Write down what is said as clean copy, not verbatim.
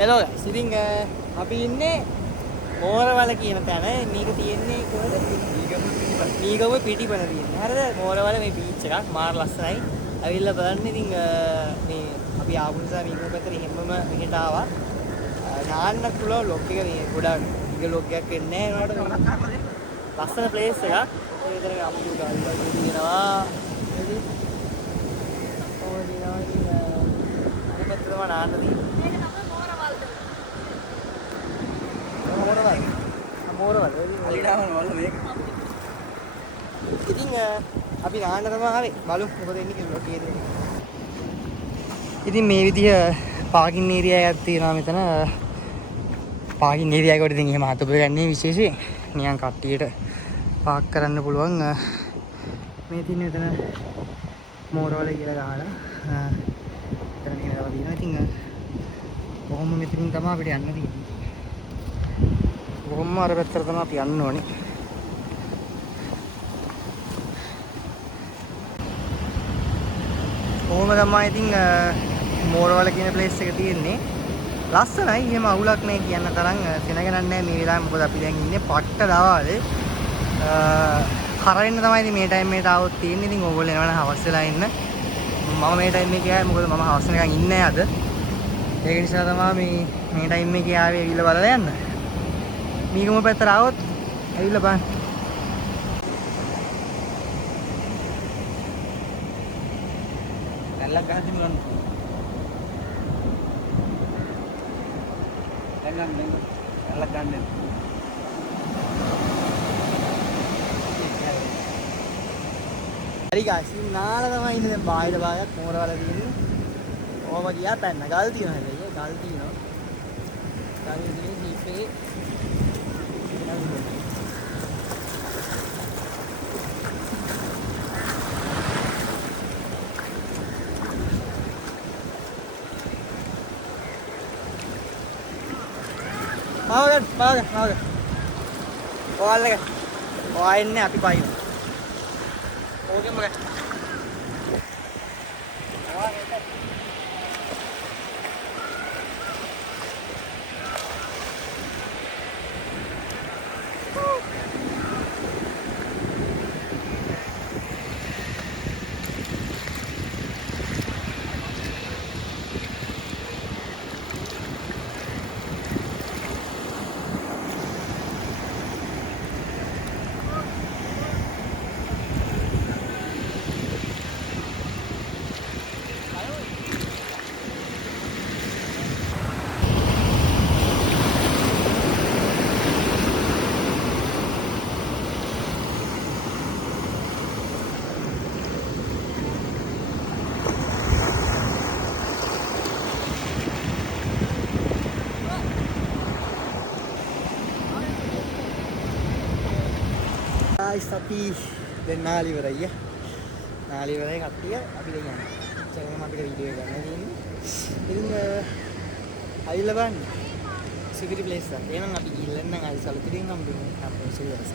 Hello guys. ඉතින් අපි ඉන්නේ මෝරවල කියන තැන. මේක තියෙන්නේ කොහෙද? මීගම පිටිපන තියෙන්නේ. හරිද? මෝරවල මේ බීච් එකක් මාර ලස්සනයි. ඇවිල්ලා බලන්න. ඉතින් මේ අපි ආපු නිසා මීගම පැත්තට හැමම මෙහෙට ආවා. නාන්න පුළුවන් ලොක් එක මේ ගොඩක් ඊග ලොක් එකක් වෙන්නේ නැහැ. ඒනට ලස්සන ප්ලේස් එකක්. ඔය විතර අපුඩු ගල්වල තියෙනවා. නේද? ඔය දිනවා ඉතින් අනිත් පැත්තට තමයි නාන්න තියෙන්නේ. මෝරවල අලිඩාවන වල මේක. ඉතින් අපි නාන්න තමයි ආවේ. බලමු මොකද වෙන්නේ කියලා කියන්නේ. ඉතින් මේ විදිය පාකින් ඒරියා එකක් තියෙනවා මෙතන. පාකින් ඒරියා එකට ඉතින් එහෙම හතපො ගන්නේ විශේෂයෙන් නිකන් කට්ටියට පාක් කරන්න පුළුවන්. මේ තියෙන මෙතන මෝරවල කියලා ගහලා එතන නිකන්වා තියෙනවා. ඉතින් කොහොම මෙතනින් තමයි අපිට යන්න තියෙන්නේ. කොහොම අර පැත්තට තමයි අපි යන්න ඕනේ. කොහොම තමයි ඉතින් මෝරවල කියන ප්ලේස් එක තියෙන්නේ. ලස්සනයි. එහෙම අවුලක් නැහැ කියන්න තරම් සෙනග නැහැ මේ වෙලාවේ. මොකද අපි දැන් ඉන්නේ පට්ට දවාලේ. හරින්න තමයි ඉතින් මේ ටයිම් එකට ආවොත් තියෙන්නේ. ඉතින් ඕගොල්ලෝ එනවනම් හවස් වෙලා ඉන්න. මම මේ ටයිම් එකේ ආවේ මොකද මම හවස් වෙනකන් ඉන්නේ අද. ඒක නිසා තමයි මේ ටයිම් එකේ ආවේ ඇවිල්ලා බලලා යන්න. මීගම පැත්තට ආවොත් ඇවිල්ලා බලන්න. දැල්ලක් ගහන්න තිබුණා. දැන් දැල්ලක් ගන්න. හරි ගාස් ඉතින් නාලා තමයි ඉන්නේ දැන් බාහිර භාගයක් මෝරවල තියෙන්නේ. ඕම ගියා පැන්න ගල් තියෙනවා හැබැයි ගල් තියෙනවා. ගල් තියෙන්නේ ජීප් එකේ. මාවගන්න. ඔයාලගේ ඔයා ඉන්නේ අපි පයින්. ඕකෙම ගන්න. අපි දැන් නාලි ඉවරයි. නාලි ඉවරයි කට්ටිය අපි දැන් යනවා. චරම අපිට වීඩියෝ එක ගන්න තියෙන්නේ. ඉතින් අයිලා බලන්න. සිකිරි ප්ලේස් එක. එහෙනම් අපි ගිහින් නම් ආයි සලකුණෙන් හම්බෙන්නේ. අපේ සුවයස.